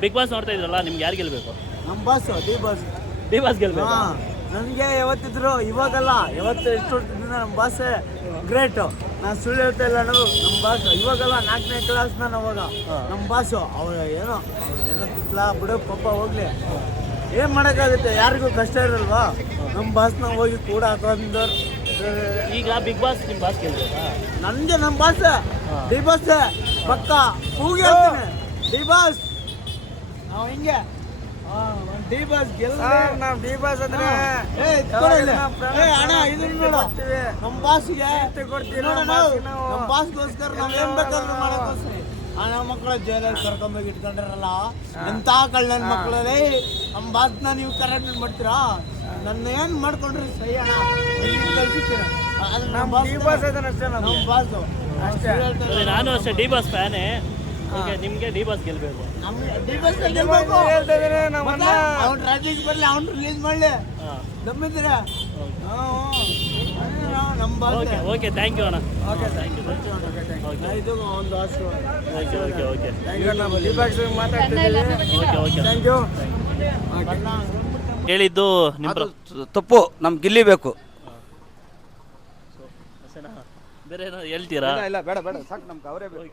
Big boss ನೋಡ್ತಾ ಇದ್ರಲ್ಲ ನಿಮ್ಗೆ ಯಾರು ಗೆಲ್ಬೇಕು? ನಮ್ಮ boss D boss D boss ಗೆಲ್ಬೇಕು? ಹಾ ನನಗೆ ಯಾವತ್ತಿದ್ರು ಇವಾಗಲ್ಲ ಯಾವತ್ತು ಎಷ್ಟು ವರ್ಷದಿಂದ ನಮ್ಮ ಬಾಸ್ ಗ್ರೇಟ್ ನಾನು ಸುಳ್ಳು ಹೇಳ್ತಾ ಇಲ್ಲ ನೋಡು ನಮ್ಮ ಬಾಸ್ ಇವಾಗಲ್ಲ ನಾಲ್ಕನೇ ಕ್ಲಾಸ್ ನಾನು ಅವಾಗ ನಮ್ಮ ಬಾಸ್ ಅವ್ರು ಏನೋ ಏನೋ ತಿಪ್ಲ ಬಿಡು ಪಪ್ಪ ಹೋಗ್ಲಿ. ಏನು ಮಾಡೋಕ್ಕಾಗುತ್ತೆ? ಯಾರಿಗೂ ಕಷ್ಟ ಇರಲ್ವಾ? ನಮ್ಮ ಬಾಸ್ನ ಹೋಗಿ ಕೂಡ ಹಾಕೊಂಡವ್ರು ಈಗ ಬಿಗ್ ಬಾಸ್ ನಿಮ್ಮ ಬಾಸ್ ಗೆಲ್ಬೇಕಾ? ನನಗೆ ನಮ್ಮ ಬಾಸ್ ಡಿ ಬಾಸ್ ಪಕ್ಕ. ಹೋಗಿ ಡಿ ಬಾಸ್ ನಾವು ಹಿಂಗೆ. ಡಿ ಬಾಸ್ ಗೆಲ್ಲ ನಾವು ಡಿ ಬಾಸ್ ಅಂದ್ರೆ ಏ, ಎತ್ಕೊಡು ಇಲ್ಲಿ. ಏ, ಅಣ್ಣ, ಇದನ್ನ ನೋಡು. ನಮ್ಮ ಬಾಸ್ಗೆ ಕೊಡ್ತೀವಿ, ನೋಡು ನಮ್ಮ ನಾವು. ನಮ್ಮ ಬಾಸ್ಗೋಸ್ಕರ ನಾವು ಏನ್ ಬೇಕಾದ್ರೂ ಮಾಡಕ್ಕೋಸ್ಕರ. ಆ ನಮ್ಮ ಮಕ್ಕಳ ಜೈಲಲ್ಲಿ ಕರ್ಕೊಂಡೋಗಿ ಇಟ್ಕೊಂಡ್ರಲ್ಲ. ಎಂತ ಕಳ್ಳನ ಮಕ್ಕಳಲ್ಲಿ ನಮ್ಮ ಬಾಸ್ನ ನೀವು ಕರೆಕ್ಟ್ ಮಾಡ್ತೀರಾ? ನನ್ನ ಏನು ಮಾಡ್ಕೊಂಡ್ರಿ ಸೈ ಅಣ್ಣ? ಇಲ್ಲಿ ನಮ್ಮ ಬಾಸ್ ಡಿ ಬಾಸ್ ಅದನ್ನ ಅಷ್ಟೇ ನಮ್ಮ ಬಾಸು ಅಷ್ಟೇ. ನಾನು ಅಷ್ಟೇ ಡಿ ಬಾಸ್ ಫ್ಯಾನೇ. ನಿಮಗೆ ಡಿ ಬಾಸ್ ಗೆಲ್ಬೇಕು. ಅವ್ನು ರಾಜೇಶ್ ಬರ್ಲಿ ಅವ್ನು ರಿಲೀಸ್ ಮಾಡ್ಲಿ. ಹಾಂ. ದಮ್ಮಿದ್ದೀರ ನಮ್ಮ ಓಕೆ ಓಕೆ ಥ್ಯಾಂಕ್ ಯು ಅಣ್ಣ. Okay thank you okay. ಇದು ಒಂದು ಆಸು okay okay okay. Okay okay. Thank you ಹೇಳಿದ್ದು ನಿಮ್ಮ ತಪ್ಪು. ನಮ್ಗೆ ಗೆಲ್ಲಿಬೇಕು ಬೇರೆ ಏನೋ ಹೇಳ್ತೀರಾ? ಇಲ್ಲ ಬೇಡ ಬೇಡ. ಸಾಕು ನಮ್ಗೆ ಅವರೇ ಬೇಕು.